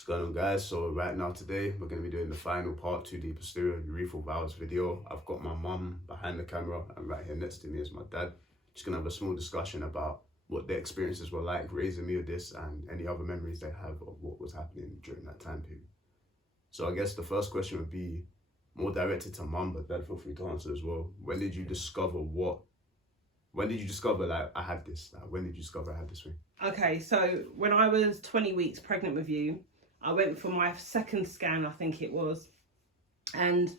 What's going on, guys? So right now today we're going to be doing the final part to the posterior urethral valves video. I've got my mum behind the camera and right here next to me is my dad. Just going to have a small discussion about what their experiences were like raising me with this and any other memories they have of what was happening during that time period. So I guess the first question would be more directed to mum, but dad, feel free to answer as well. When did you discover like I had this? Like, when did you discover I had this thing? Okay, so when I was 20 weeks pregnant with you, I went for my second scan, I think it was. And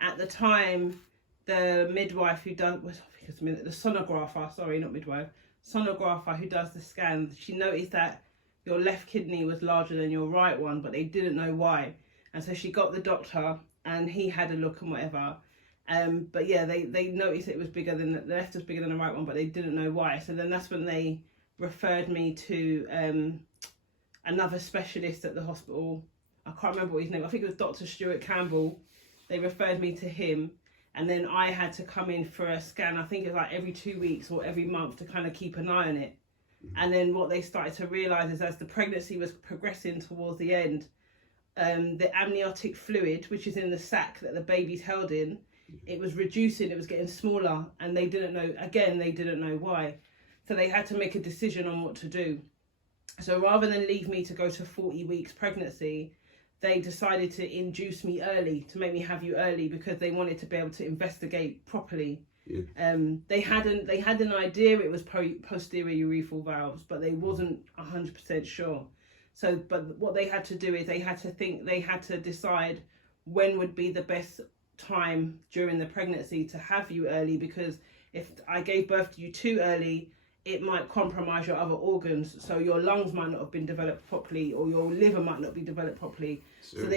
at the time, the midwife who does, the sonographer, sorry, not midwife, sonographer who does the scan, she noticed that your left kidney was larger than your right one, but they didn't know why. And so she got the doctor and he had a look and whatever. But yeah, they noticed it was bigger than, the left was bigger than the right one, but they didn't know why. So then that's when they referred me to another specialist at the hospital. I can't remember what his name, I think it was Dr. Stuart Campbell. They referred me to him, and then I had to come in for a scan. I think it was like every 2 weeks or every month to kind of keep an eye on it. And then what they started to realise is as the pregnancy was progressing towards the end, the amniotic fluid, which is in the sac that the baby's held in, it was reducing, it was getting smaller, and they didn't know why. So they had to make a decision on what to do. So rather than leave me to go to 40 weeks pregnancy, they decided to induce me early, to make me have you early, because they wanted to be able to investigate properly. Yeah. They had an idea it was posterior urethral valves, but they wasn't 100% sure. So, but what they had to do is they had to decide when would be the best time during the pregnancy to have you early, because if I gave birth to you too early, it might compromise your other organs. So your lungs might not have been developed properly, or your liver might not be developed properly. Serious? So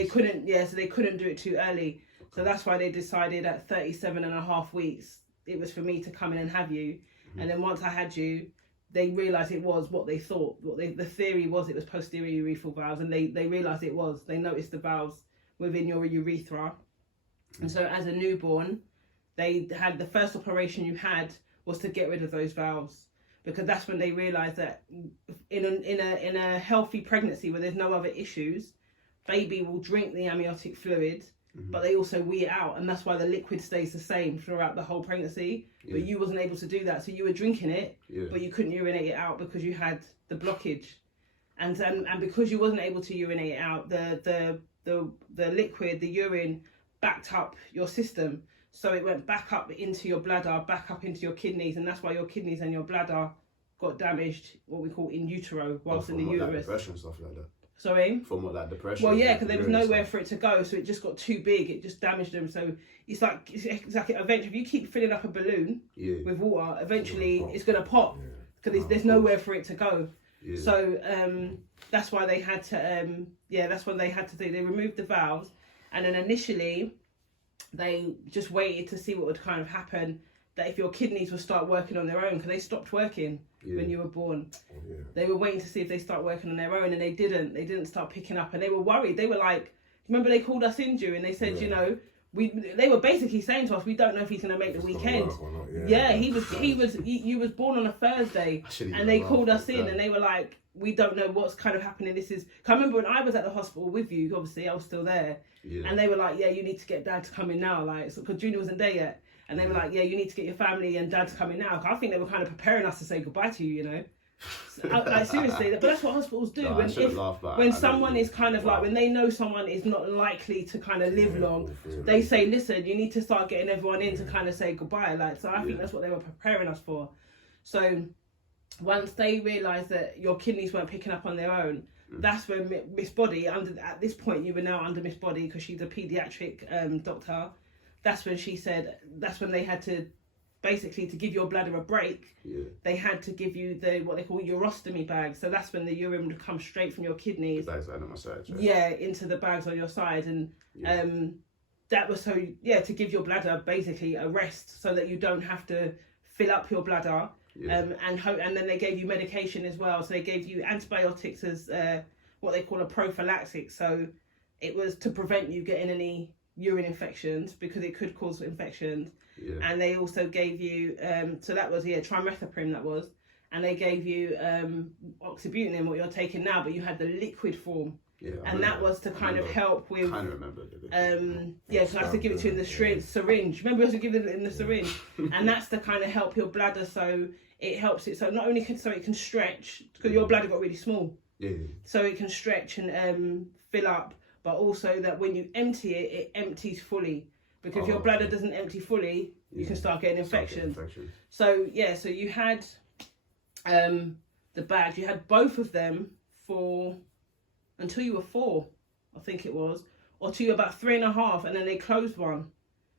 they couldn't do it too early. Okay. So that's why they decided at 37.5 weeks, it was for me to come in and have you. Mm-hmm. And then once I had you, they realised it was what they thought. The theory was it was posterior urethral valves, and they realised it was. They noticed the valves within your urethra. And so as a newborn, they had the first operation you had was to get rid of those valves, because that's when they realised that in a healthy pregnancy where there's no other issues, baby will drink the amniotic fluid, but they also wee it out, and that's why the liquid stays the same throughout the whole pregnancy. Yeah. But you wasn't able to do that, so you were drinking it, but you couldn't urinate it out because you had the blockage, and because you wasn't able to urinate it out, the liquid, the urine, backed up your system, so it went back up into your bladder, back up into your kidneys, and that's why your kidneys and your bladder got damaged, what we call in utero, whilst in the uterus. Like depression, stuff like that. Sorry? From what, that depression? Well, yeah, because there was nowhere for it to go, so it just got too big, it just damaged them. So it's like eventually, if you keep filling up a balloon with water, eventually it's going to pop, because there's nowhere for it to go. Yeah. So that's why they had to, they removed the valves, and then initially they just waited to see what would kind of happen, that if your kidneys would start working on their own, because they stopped working when you were born. They were waiting to see if they start working on their own, and they didn't start picking up, and they were worried. They were like, remember they called us in during, they said, you know, they were basically saying to us, we don't know if he's going to make the weekend. You was born on a Thursday, and they called us in, and they were like, we don't know what's kind of happening. I remember when I was at the hospital with you, obviously I was still there, and they were like, yeah, you need to get dad to come in now, like, because Junior wasn't there yet, and they were like, yeah, you need to get your family and dad to come in now. I think they were kind of preparing us to say goodbye to you, you know. Like seriously, but that's what hospitals do. When someone is kind of like, when they know someone is not likely to kind of live long, they say, listen, you need to start getting everyone in to kind of say goodbye. Like, so I think that's what they were preparing us for. So once they realised that your kidneys weren't picking up on their own, that's when Miss Body, at this point you were now under Miss Body, because she's a paediatric doctor. That's when she said, that's when they had to, basically, to give your bladder a break, they had to give you what they call urostomy bags. So that's when the urine would come straight from your kidneys. Bags on my side, right? Yeah, into the bags on your side, and that was to give your bladder basically a rest, so that you don't have to fill up your bladder. And then they gave you medication as well. So they gave you antibiotics as what they call a prophylactic. So it was to prevent you getting any urine infections, because it could cause infections. And they also gave you so that was trimethoprim, that was, and they gave you oxybutynin, what you're taking now, but you had the liquid form. Yeah, and that was to kind of help with. Kind of remember it. Yeah, so I had to give it to you in the syringe. Remember, I was giving it in the syringe, and that's to kind of help your bladder, so it helps it. So not only so it can stretch, because your bladder got really small. Yeah. So it can stretch and fill up, but also that when you empty it, it empties fully. Because if your bladder doesn't empty fully, you can start getting infections. So yeah, so you had the bags. You had both of them for until you were 4, I think it was, or till you were about 3.5, and then they closed one.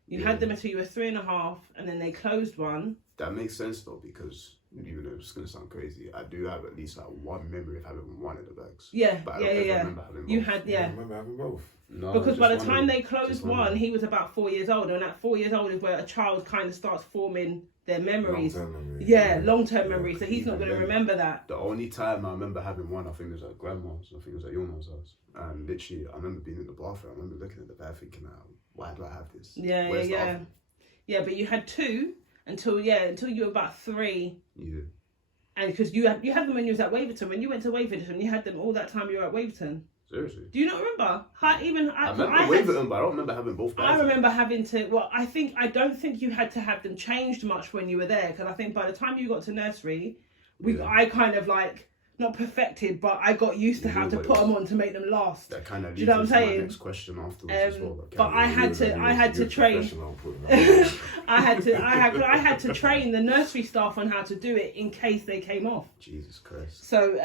You had them until you were 3.5, and then they closed one. That makes sense though, because even though it's gonna sound crazy, I do have at least like one memory of having one of the bags. Yeah, but I don't remember having both. You had, I remember having both. No, because by the time they closed one, he was about 4 years old, and at 4 years old is where a child kind of starts forming their memories. Long-term memory. Yeah, long-term memory. So he's not going to remember that. The only time I remember having one, I think it was at grandma's. I think it was at your mum's house. And literally, I remember being in the bathroom. I remember looking at the bag, thinking, "Why do I have this?" Yeah. But you had 2 until you were about 3. Yeah. And because you had them when you was at Waverton. When you went to Waverton, you had them all that time you were at Waverton. Seriously? Do you not remember? I remember Waverton, but I don't remember having both bags. I remember having to. Well, I don't think you had to have them changed much when you were there, because I think by the time you got to nursery, I kind of like not perfected, but I got used to how to put them on to make them last. That kind of leads into my next question afterwards as well. But I had to train. I had to train the nursery staff on how to do it in case they came off. Jesus Christ. So,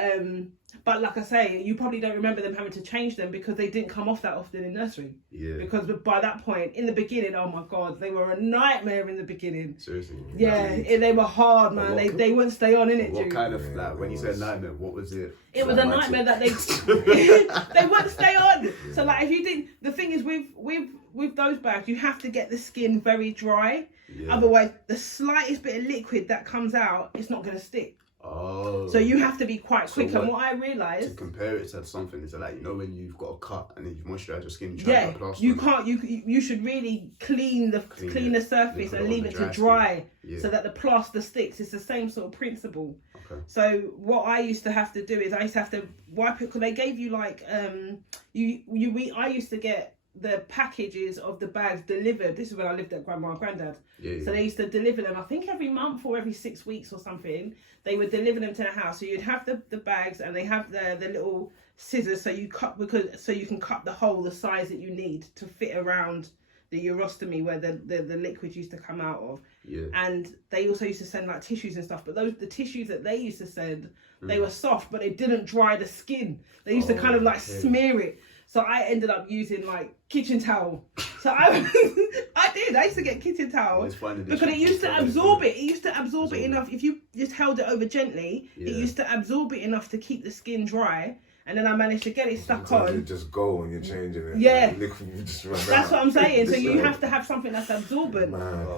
but like I say, you probably don't remember them having to change them because they didn't come off that often in nursery. Yeah. Because by that point, in the beginning, oh my God, they were a nightmare in the beginning. Seriously. Yeah, they were hard, man. They wouldn't stay on, innit? What kind of when you said nightmare, what was it? It was a nightmare that they they wouldn't stay on. Yeah. So like, if you didn't, the thing is with those bags, you have to get the skin very dry. Yeah. Otherwise, the slightest bit of liquid that comes out, it's not going to stick. Oh. So you have to be quite quick. And what I realised, to compare it to something, is like, you know, when you've got a cut and then you moisturize your skin, you can't. You should really clean the surface and leave it to dry, so that the plaster sticks. It's the same sort of principle. Okay. So what I used to have to do is I used to have to wipe it, because they gave you like I used to get the packages of the bags delivered. This is when I lived at grandma and granddad. So they used to deliver them, I think every month or every 6 weeks or something. They would deliver them to the house. So you'd have the bags, and they have the little scissors, so you can cut the hole the size that you need to fit around the urostomy where the liquid used to come out of. Yeah. And they also used to send like tissues and stuff, but the tissues that they used to send, they were soft, but they didn't dry the skin. They used to kind of like smear it. So I ended up using like kitchen towel. So I used to get kitchen towel because it used to absorb it. It used to absorb it enough. If you just held it over gently, it used to absorb it enough to keep the skin dry. And then I managed to get it stuck on. You just go when you're changing it. Yeah. You just run That's what I'm saying. So you have to have something that's absorbent.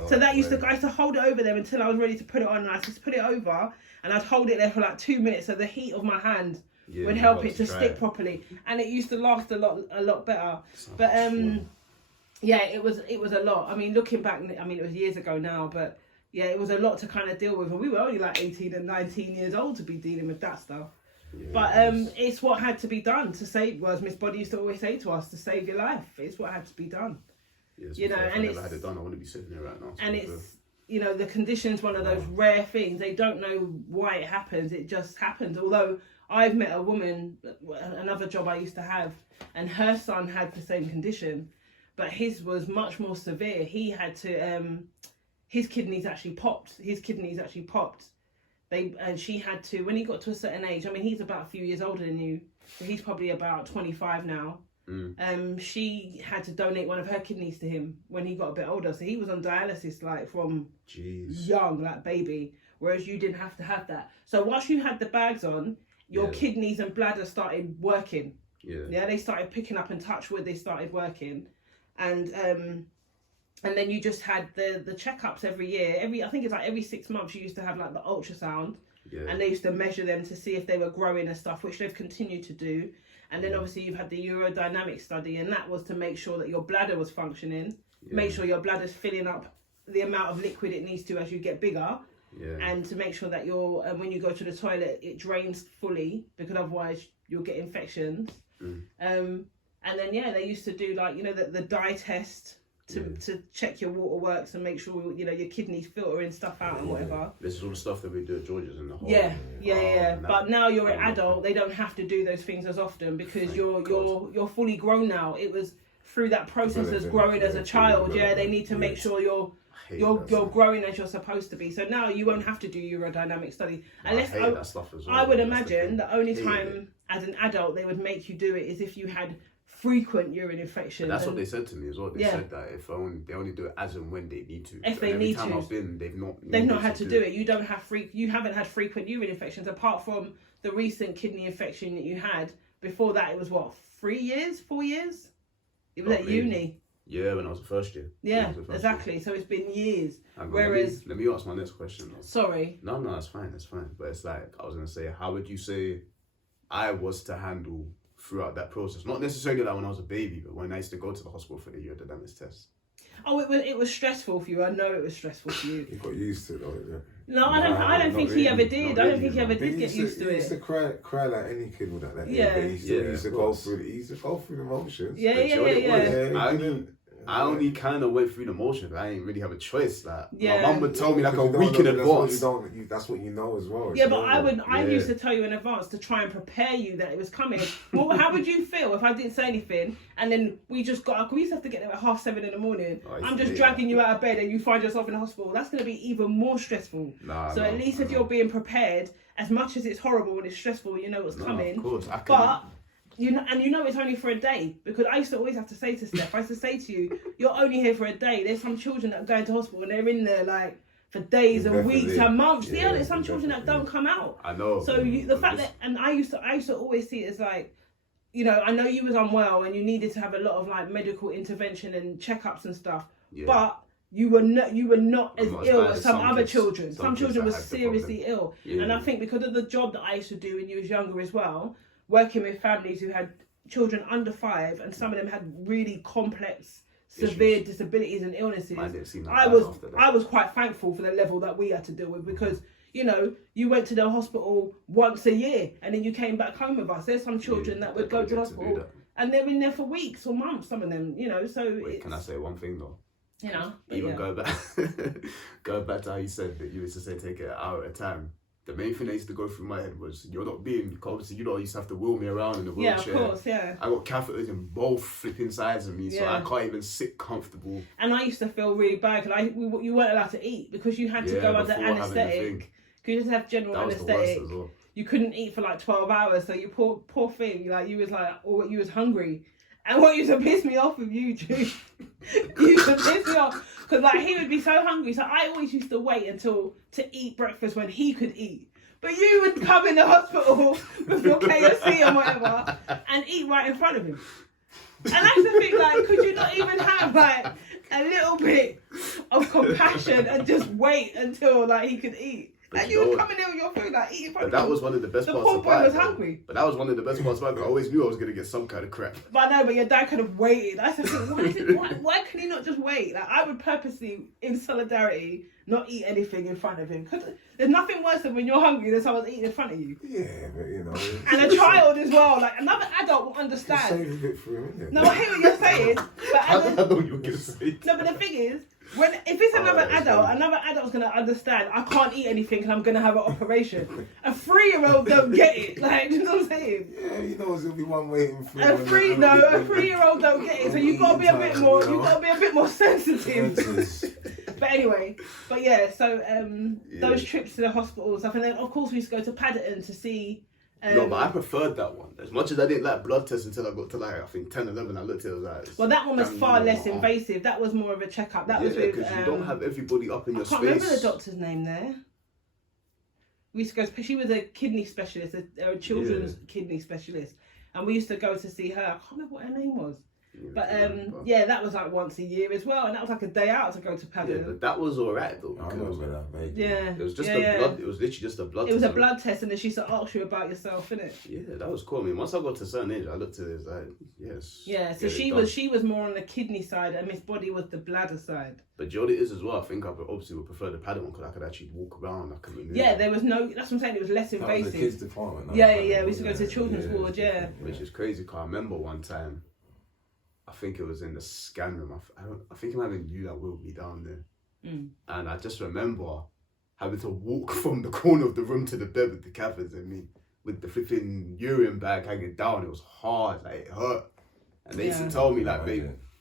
So that I used to hold it over them until I was ready to put it on. And I just put it over, and I'd hold it there for like 2 minutes, so the heat of my hand would help it to stick properly, and it used to last a lot better. But yeah, it was a lot. I mean, looking back, I mean, it was years ago now, but yeah, it was a lot to kind of deal with, and we were only like 18 and 19 years old to be dealing with that stuff. Yeah, but it's what had to be done to save. Well, as Miss Body used to always say to us, to save your life. It's what had to be done. Yes, you know, and if I had it done, I wouldn't be sitting here right now. And it's the condition's one of those rare things. They don't know why it happens. It just happens. Although I've met a woman, another job I used to have, and her son had the same condition, but his was much more severe. He had to, his kidneys actually popped. And she had to, when he got to a certain age, I mean, he's about a few years older than you, so he's probably about 25 now. She had to donate one of her kidneys to him when he got a bit older. So he was on dialysis like from young, like baby, whereas you didn't have to have that. So whilst you had the bags on, your kidneys and bladder started working. Yeah, they started picking up, and touch wood, they started working. And then you just had the checkups every year. I think it's like every 6 months you used to have like the ultrasound. Yeah. And they used to measure them to see if they were growing and stuff, which they've continued to do. And then obviously you've had the urodynamic study, and that was to make sure that your bladder was functioning, make sure your bladder's filling up the amount of liquid it needs to as you get bigger, and to make sure that when you go to the toilet, it drains fully, because otherwise you'll get infections. And then they used to do like the dye test to check your waterworks and make sure your kidneys filtering stuff out and whatever. This is all the stuff that we do at George's in the whole. But now you're an adult, they don't have to do those things as often because you're fully grown now. It was through that process as growing as a child. They need to make sure you're growing as you're supposed to be. So now you won't have to do urodynamic study unless that stuff as well. I would imagine the only time as an adult they would make you do it is if you had frequent urine infections. That's what they said to me as well. They said that they only do it as and when they need to. If they need to. Every time I've been, they've not had to do it. You don't have you haven't had frequent urine infections apart from the recent kidney infection that you had. Before that, it was what, 4 years? It was at uni. Yeah, when I was a first year. Yeah, exactly. So it's been years. Whereas, let me ask my next question though. Sorry. No, that's fine. But it's like I was gonna say, how would you say I was to handle throughout that process? Not necessarily like when I was a baby, but when I used to go to the hospital for the urodynamics test. Oh, it was stressful for you. I know it was stressful for you. You got used to it, though, yeah. No, I don't think he ever did. I don't think he ever did get used to it. He used to cry like any kid with that. Yeah. He used to go through the motions. Yeah. I only kind of went through the motions. I didn't really have a choice. Like yeah. my mum would tell me like a week in advance. That's what you know as well. Yeah, but I used to tell you in advance to try and prepare you that it was coming. Well, how would you feel if I didn't say anything and then we just got up? We used to have to get there at 7:30 in the morning. I'm just dragging you out of bed and you find yourself in the hospital. That's going to be even more stressful. So at least if you're being prepared, as much as it's horrible and it's stressful, you know what's coming. Of course, but it's only for a day, because I used to always have to say to Steph, I used to say to you, you're only here for a day. There's some children that go into hospital and they're in there like for days and weeks and months. Yeah, there's some children that don't come out. I know. So the fact that, and I used to always see it as like, I know you was unwell and you needed to have a lot of like medical intervention and checkups and stuff, but you were not as ill as some other children. Some children were seriously ill, and I think because of the job that I used to do when you was younger as well, working with families who had children under 5, and some of them had really complex, severe disabilities and illnesses. I was quite thankful for the level that we had to deal with, because you went to the hospital once a year and then you came back home with us. There's some children that would go to the hospital and they're in there for weeks or months, some of them, so can I say one thing though? Go back to how you said that you used to say take it an hour at a time. The main thing that used to go through my head was, you're not being, obviously, you used to have to wheel me around in the wheelchair. Yeah, of course, yeah. I got catheters in both flipping sides of me, so I can't even sit comfortable. And I used to feel really bad, because you weren't allowed to eat, because you had to go under anaesthetic. Because you just have general anaesthetic. Well. You couldn't eat for like 12 hours, so you poor thing, you was hungry. And what used to piss me off with you, Jude, you used to piss me off, because he would be so hungry. So I always used to wait to eat breakfast when he could eat. But you would come in the hospital with your KFC and whatever and eat right in front of him. And I used to think, could you not even have a little bit of compassion and just wait until he could eat? And you would come in there with your food, eat in front of him. That was one of the best parts of the poor boy was hungry. But that was one of the best parts of it. I always knew I was going to get some kind of crap. But I know, but your dad could have waited. I said, why can he not just wait? I would purposely, in solidarity, not eat anything in front of him. Because there's nothing worse than when you're hungry than someone's eating in front of you. Yeah, but and a child as well. Another adult will understand. Save a bit for him, isn't it? No, I hear what you're saying. But I know you were going to say that. No, but the thing is, if it's another adult's going to understand, I can't eat anything and I'm going to have an operation. A 3-year-old don't get it. You know what I'm saying? Yeah, there'll be one waiting for a 3-year-old don't get it. So you've got to be a bit more, sensitive. But anyway, those trips to the hospital and stuff. And then, of course, we used to go to Paddington to see... no, but I preferred that one. As much as I didn't like blood tests until I got to I think 10, 11, I looked at it, well, that one was far less invasive. That was more of a checkup. That was with... because you don't have everybody up in your space. I can't remember the doctor's name there. We used to go... She was a kidney specialist, a children's kidney specialist. And we used to go to see her. I can't remember what her name was. But yeah, that was like once a year as well, and that was like a day out to go to paddling. Yeah, but that was alright though. I remember that, baby. Yeah, it was just a blood. It was literally just a blood. It was test. a blood test, and then she used to ask you about yourself, innit? Yeah, that was cool. I mean, once I got to a certain age, I looked at it like, yes. Yeah, so she was more on the kidney side, and Miss Body was the bladder side. But do you know what it is as well? I think I obviously would prefer the paddle one because I could actually walk around. I could maneuver. Yeah, there was no. That's what I'm saying. It was less That invasive. was the kids' department. No? Yeah. We used to go to the children's ward. Yeah. Which is crazy. Cause I remember one time, I think it was in the scan room. I think it might have been you that wheeled me down there. And I just remember having to walk from the corner of the room to the bed with the catheters in me, with the flipping urine bag hanging down. It was hard. Like, it hurt. And they used to tell me like,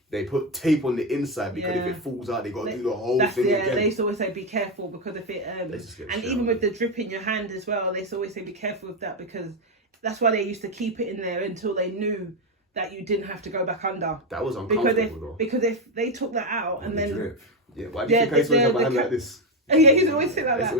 they put tape on the inside because if it falls out, they got to do the whole thing again. They used to always say be careful because if it and even with the drip in your hand as well, they used to always say be careful with that because that's why they used to keep it in there until they knew that you didn't have to go back under. That was uncomfortable because if they took that out and then drip. Yeah, why do you think I used to have my hand like this? Yeah, he's always sit like that.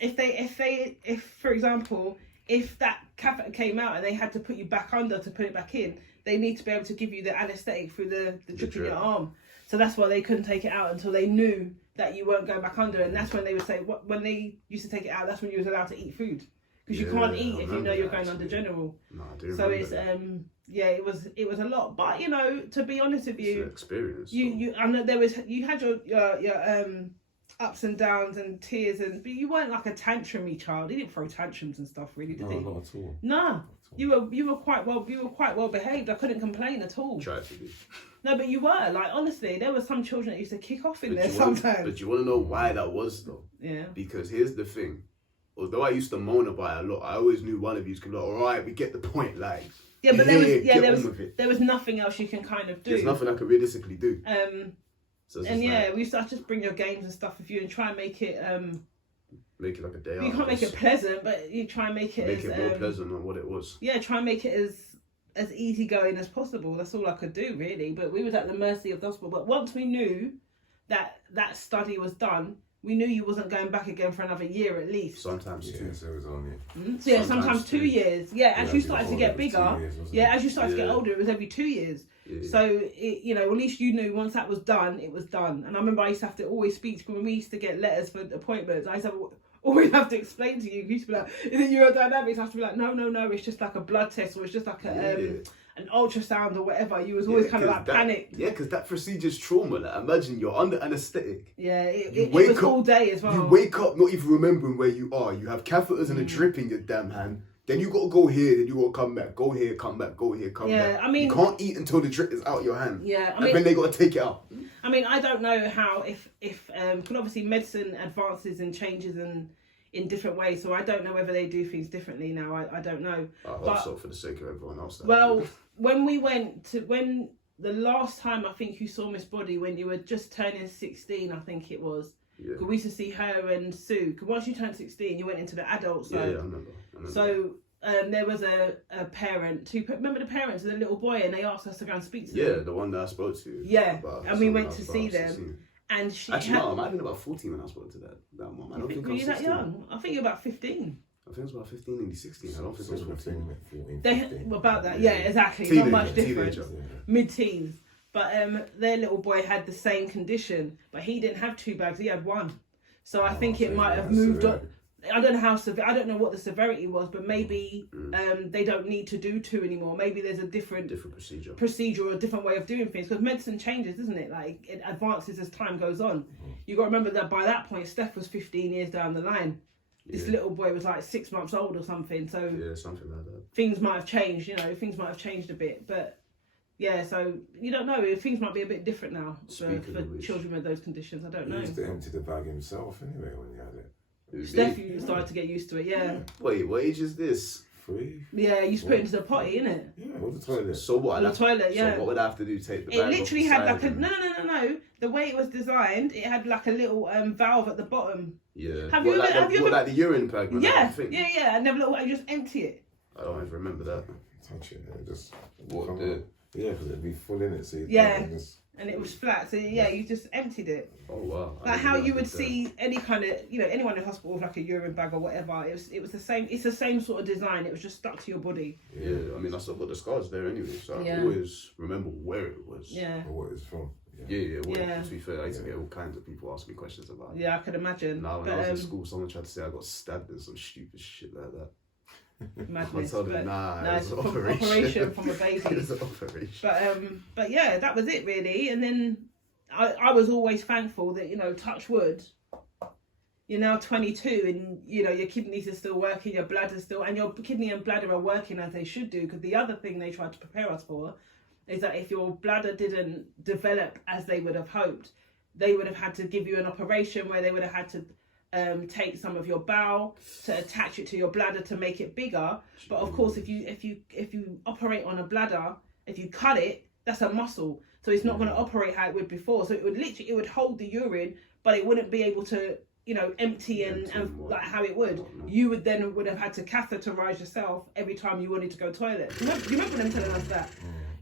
If if for example, if that catheter came out and they had to put you back under to put it back in, they need to be able to give you the anaesthetic through the drip in your arm. So that's why they couldn't take it out until they knew that you weren't going back under, and that's when they would say when they used to take it out, that's when you was allowed to eat food because you can't eat if you know you're going under general. No, I do. So it's it was a lot, but you know, to be honest with you, it's an experience. I know you had your ups and downs and tears, but you weren't like a tantrumy child. You didn't throw tantrums and stuff, really, did you? No, not at all. No, you were quite well behaved. I couldn't complain at all. Tried to be. No, but you were like honestly, there were some children that used to kick off in there sometimes. But you want to know why that was though? Yeah. Because here's the thing. Although I used to moan about it a lot, I always knew one of you could be like, all right, we get the point, like. Yeah, but there was nothing else you can kind of do. There's nothing I could realistically do. So and yeah, we used to just bring your games and stuff with you and try and make it make it like a day out. You can't make it pleasant, but you try and make it more pleasant than what it was. Yeah, try and make it as easygoing as possible. That's all I could do really. But we was at the mercy of the hospital. But once we knew that study was done, we knew you wasn't going back again for another year at least. Sometimes two. So it was only. So yeah, sometimes 2 years. Yeah, as you started to get bigger. As you started to get older, it was every 2 years. Yeah. So at least you knew once that was done, it was done. And I remember I used to have to always speak to when we used to get letters for appointments. I used to always have to explain to you. You used to be like, "Is it urodynamics?" I have to be like, "No, it's just like a blood test, or it's just like an ultrasound or whatever." You was always kind of like panicked. Yeah, because that procedure's trauma. Like, imagine you're under anaesthetic. Yeah, it was all day as well. You wake up not even remembering where you are. You have catheters and a drip in your damn hand. Then you got to go here, then you got to come back. Go here, come back, go here, come back. Yeah, I mean... You can't eat until the drip is out your hand. Yeah, I mean... And then they got to take it out. I mean, I don't know how, if because obviously medicine advances and changes in different ways, so I don't know whether they do things differently now. I don't know. I hope so, for the sake of everyone else. Well, when the last time I think you saw Miss Body, when you were just turning 16, I think it was. Yeah. Because we used to see her and Sue. Because once you turned 16, you went into the adult side. Yeah, I remember. So there was a parent who remember the parents of the little boy, and they asked us to go and speak to them. Yeah, the one that I spoke to. Yeah, and we went to see them. And she no, I might have been about 14 when I spoke to that mom. I don't think I was 16. That young? I think you're about 15. I think it was about 15, maybe 16. I don't think it was 14. 15. About that, yeah, exactly. Teenager, not much difference. Mid-teens. But their little boy had the same condition, but he didn't have 2 bags, he had 1. So I think it might have moved on. I don't know how severe. I don't know what the severity was, but maybe they don't need to do 2 anymore. Maybe there's a different procedure or a different way of doing things, because medicine changes, doesn't it? Like, it advances as time goes on. You got to remember that by that point, Steph was 15 years down the line. This little boy was like 6 months old or something. So yeah, something like that. Things might have changed. Things might have changed a bit, but. Yeah, so you don't know. Things might be a bit different now for children with those conditions. I don't know. He used to empty the bag himself anyway when he had it. Steph started to get used to it, yeah. Wait, what age is this? 3. Yeah, you just put it into the potty, innit? Yeah, or the toilet. So what? The toilet, yeah. So what would I have to do? Take the bag off? It literally had like a... No. The way it was designed, it had like a little valve at the bottom. Yeah. Have you ever... like the urine bag? Yeah, and you just empty it. I don't even remember that. Touch it and just... What the... Yeah, because it'd be full in it, so and it was flat. So yeah, you just emptied it. Oh wow! Like how you would see any kind of, you know, anyone in hospital with like a urine bag or whatever. It was the same. It's the same sort of design. It was just stuck to your body. Yeah, I mean, I still got the scars there anyway, so I always remember where it was. Yeah. Or what it's from. Yeah. To be fair, I used to get all kinds of people asking me questions about it. Yeah, I could imagine. Now, when I was in school, someone tried to say I got stabbed and some stupid shit like that. Madness, I told them, nah, it's it was an an operation. from a baby. It was an operation. But yeah, that was it really. And then I was always thankful that, you know, touch wood, you're now 22 and, you know, your kidneys are still working, your bladder still, and your kidney and bladder are working as they should do. Because the other thing they tried to prepare us for is that if your bladder didn't develop as they would have hoped, they would have had to give you an operation where they would have had to take some of your bowel to attach it to your bladder to make it bigger. But of course, if you operate on a bladder, if you cut it, that's a muscle, so it's not going to operate how it would before. So it would hold the urine, but it wouldn't be able to, you know, empty and like how it would. You would have had to catheterize yourself every time you wanted to go toilet. You remember them telling us that?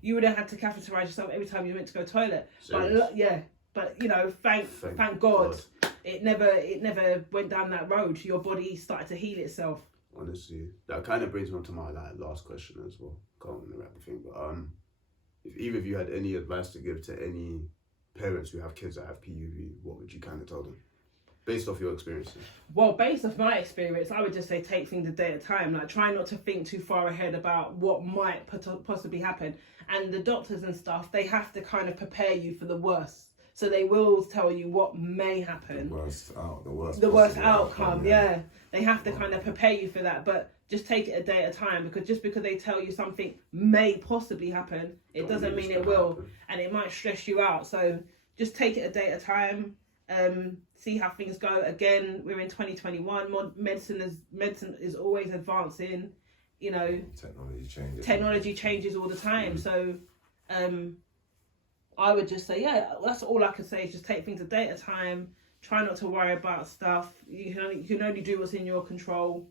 You would have had to catheterize yourself every time you went to go toilet. But you know, thank God. It never went down that road. Your body started to heal itself. Honestly, that kind of brings me on to my last question as well. Can't wrap the thing, but if either of you had any advice to give to any parents who have kids that have PUV, what would you kind of tell them, based off your experiences? Well, based off my experience, I would just say take things a day at a time. Like, try not to think too far ahead about what might possibly happen. And the doctors and stuff, they have to kind of prepare you for the worst. So they will tell you what may happen. The worst outcome, yeah. They have to kind of prepare you for that. But just take it a day at a time, because just because they tell you something may possibly happen, it doesn't mean it will. And it might stress you out. So just take it a day at a time. See how things go. Again, we're in 2021. Medicine is always advancing. You know, technology changes all the time. So I would just say, yeah, that's all I can say, is just take things a day at a time. Try not to worry about stuff. You can only do what's in your control.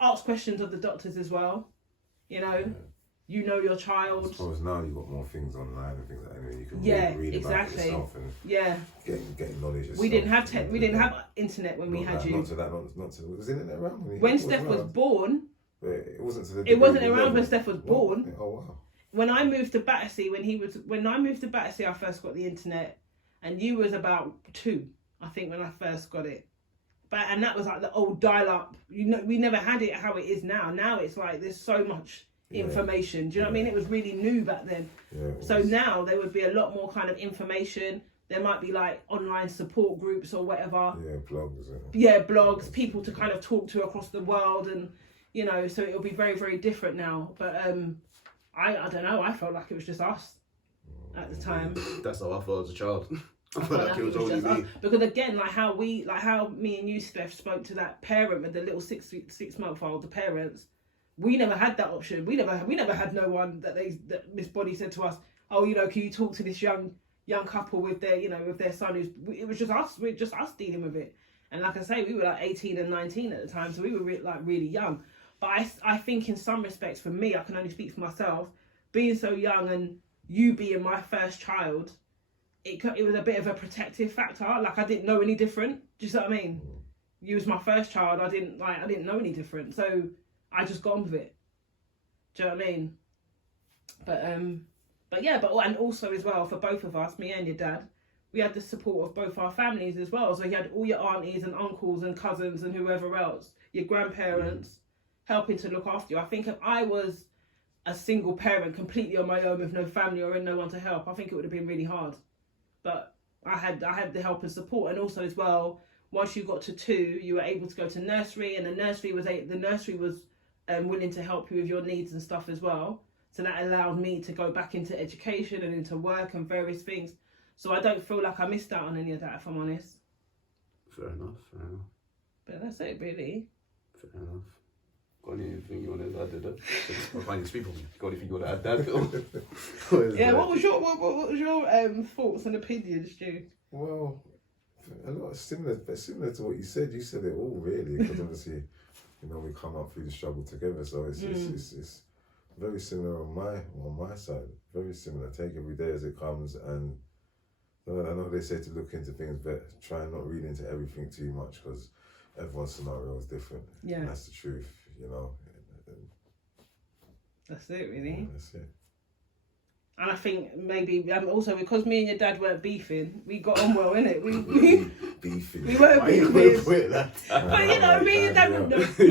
Ask questions of the doctors as well. You know, you know your child. I suppose now you've got more things online and things like that. Anyway, you can read about it yourself and getting knowledge yourself. We didn't have internet when we had you. Was internet around when Steph was born? It wasn't around when Steph was born. Oh wow. When I moved to Battersea, I first got the internet, and you was about 2, I think, when I first got it. And that was like the old dial-up. You know, we never had it how it is now. Now it's like there's so much information. Do you know what I mean? It was really new back then. Yeah, so now there would be a lot more kind of information. There might be like online support groups or whatever. Yeah, blogs. Blogs, people to kind of talk to across the world, and you know, so it'll be very, very different now. But I don't know. I felt like it was just us at the time. That's how I felt as a child. I felt like it was only me. Us. Because again, like how me and you, Steph, spoke to that parent with the little 6-month-old, the parents. We never had that option. We never had no one that Miss Body said to us, oh, you know, can you talk to this young couple with their son? It was just us. We're just us dealing with it. And like I say, we were like 18 and 19 at the time, so we were really young. But I think in some respects, for me, I can only speak for myself, being so young and you being my first child, it was a bit of a protective factor. Like, I didn't know any different. Do you see what I mean? You was my first child. I didn't know any different. So I just got on with it. Do you know what I mean? And also as well, for both of us, me and your dad, we had the support of both our families as well. So you had all your aunties and uncles and cousins and whoever else, your grandparents, helping to look after you. I think if I was a single parent completely on my own with no family or no one to help, I think it would have been really hard. But I had the help and support. And also as well, once you got to 2, you were able to go to nursery, and the nursery was willing to help you with your needs and stuff as well. So that allowed me to go back into education and into work and various things. So I don't feel like I missed out on any of that, if I'm honest. Fair enough. But that's it, really. Fair enough. Got anything you want to add to that? I'll find these people. Got anything you want to add that? Yeah, what was your thoughts and opinions, Stu? Well, a lot similar to what you said. You said it all, really, because obviously, you know, we come up through the struggle together. So it's very similar on my side. Very similar. Take every day as it comes, and I know they say to look into things, but try and not read into everything too much because everyone's scenario is different. Yeah. And that's the truth, you know. That's it, really. That's it. And I think maybe also because me and your dad weren't beefing, we got on well, innit? We Beefy. we weren't Why you went beefing. for it that time? But you know, me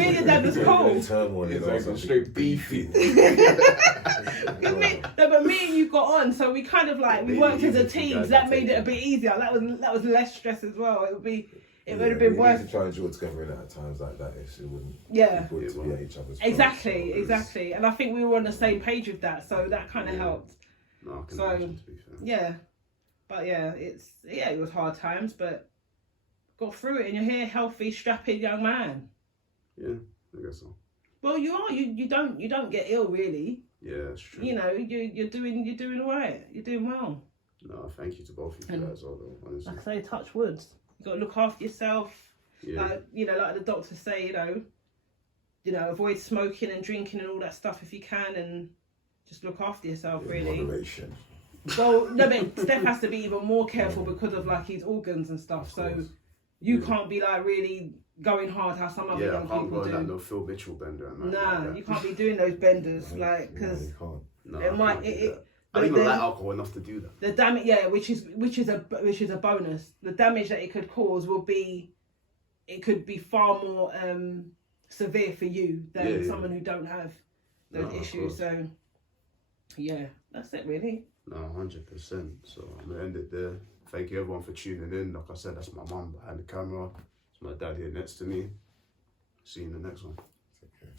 and your dad was cold. Turmoil, you know, Exactly, something straight beefy. No, but me and you got on, so we kind of like we Made it worked as easier a for you team. guys So that to made take it a it. bit easier. That was less stress as well. It would have we been worse. need to try and draw together in at times like that. It wouldn't. Yeah. Be good to be at each other's. Exactly. And I think we were on the same page with that, so that kind of helped. No, I can So, imagine, to be fair. Yeah, but yeah, it was hard times, but got through it, and you're here, healthy, strapping young man. Yeah, I guess so. Well, you are. You don't get ill really. Yeah, that's true. You know, you're doing all right. You're doing well. No, thank you to both of you for that as well, though, honestly. Like I say, touch wood. You got to look after yourself. Yeah. Like the doctors say, avoid smoking and drinking and all that stuff if you can, and just look after yourself, really. Moderation. Well, no, but Steph has to be even more careful because of like his organs and stuff. So you can't be like really going hard how some other Yeah, I young can't people go on that do. no Phil Mitchell bender. And Nah, like you can't be doing those benders, like No, because you can't. No, it I might- can't do it- that. I don't even the- like alcohol enough to do that. the damage, yeah, which is a bonus. The damage that it could cause could be far more severe for you than Yeah. someone who don't have those No, of issues. course. So yeah, that's it really. No, 100%. So I'm going to end it there. Thank you everyone for tuning in. Like I said, that's my mum behind the camera. It's my dad here next to me. See you in the next one. It's okay.